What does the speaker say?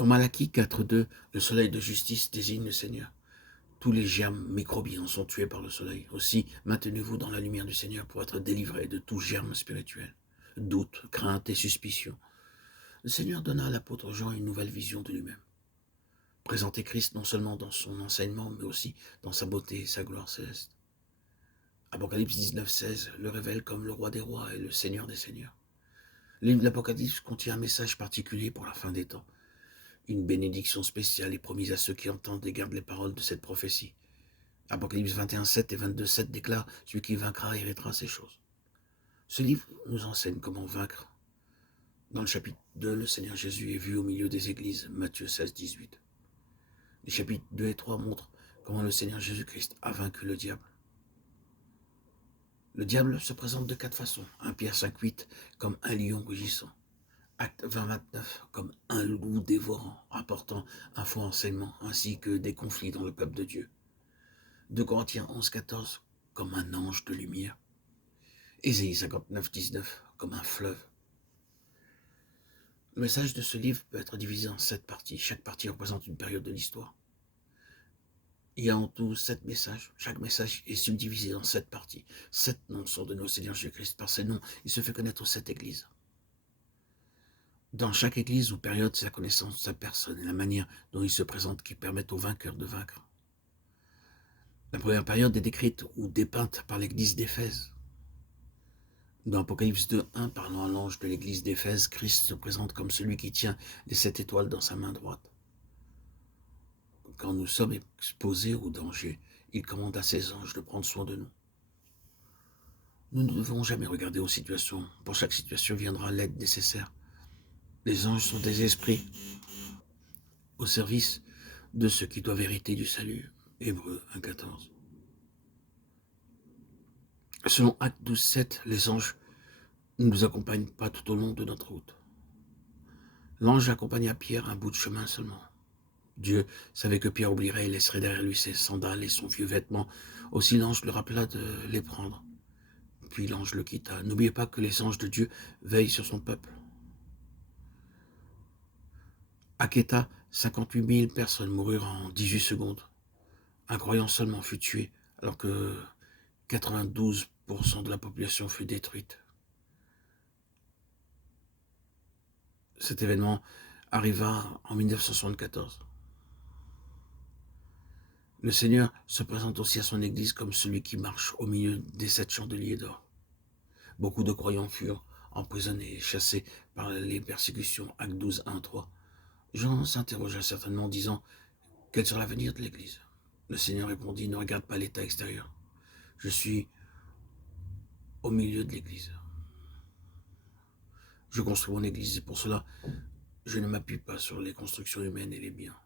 Dans Malachie 4.2, le soleil de justice désigne le Seigneur. Tous les germes microbiens sont tués par le soleil. Aussi, maintenez-vous dans la lumière du Seigneur pour être délivrés de tout germe spirituel, doute, crainte et suspicion. Le Seigneur donna à l'apôtre Jean une nouvelle vision de lui-même. Présenter Christ non seulement dans son enseignement, mais aussi dans sa beauté et sa gloire céleste. Apocalypse 19.16 le révèle comme le roi des rois et le Seigneur des seigneurs. Le livre de l'Apocalypse contient un message particulier pour la fin des temps. Une bénédiction spéciale est promise à ceux qui entendent et gardent les paroles de cette prophétie. Apocalypse 21.7 et 22.7 déclarent « Celui qui vaincra héritera ces choses ». Ce livre nous enseigne comment vaincre. Dans le chapitre 2, le Seigneur Jésus est vu au milieu des églises, Matthieu 16.18. Les chapitres 2 et 3 montrent comment le Seigneur Jésus-Christ a vaincu le diable. Le diable se présente de 4 façons. 1 Pierre 5.8 comme un lion rugissant. Acte 20.29 comme un loup dévorant, apportant un faux enseignement ainsi que des conflits dans le peuple de Dieu. 2 Corinthiens 11.14 comme un ange de lumière. Ésaïe 59.19 comme un fleuve. Le message de ce livre peut être divisé en 7 parties. Chaque partie représente une période de l'histoire. Il y a en tout 7 messages. Chaque message est subdivisé en 7 parties. 7 noms sont donnés au Seigneur Jésus-Christ. Par ces noms, il se fait connaître aux 7 églises. Dans chaque église ou période, c'est la connaissance de sa personne et la manière dont il se présente qui permettent aux vainqueurs de vaincre. La première période est décrite ou dépeinte par l'église d'Éphèse. Dans Apocalypse 2.1, parlant à l'ange de l'église d'Éphèse, Christ se présente comme celui qui tient les 7 étoiles dans sa main droite. Quand nous sommes exposés au danger, il commande à ses anges de prendre soin de nous. Nous ne devons jamais regarder aux situations. Pour chaque situation viendra l'aide nécessaire. Les anges sont des esprits au service de ceux qui doivent hériter du salut. Hébreux 1.14. Selon Acte 12.7, les anges ne nous accompagnent pas tout au long de notre route. L'ange accompagna Pierre un bout de chemin seulement. Dieu savait que Pierre oublierait et laisserait derrière lui ses sandales et son vieux vêtement. Aussi l'ange le rappela de les prendre. Puis l'ange le quitta. N'oubliez pas que les anges de Dieu veillent sur son peuple. À Quetta, 58 000 personnes moururent en 18 secondes. Un croyant seulement fut tué, alors que 92% de la population fut détruite. Cet événement arriva en 1974. Le Seigneur se présente aussi à son Église comme celui qui marche au milieu des 7 chandeliers d'or. Beaucoup de croyants furent emprisonnés et chassés par les persécutions. Acte 12, 1, 3. Jean s'interrogea certainement, disant « Quel sera l'avenir de l'Église ?» Le Seigneur répondit « Ne regarde pas l'état extérieur. Je suis au milieu de l'Église. Je construis mon Église et pour cela, je ne m'appuie pas sur les constructions humaines et les biens.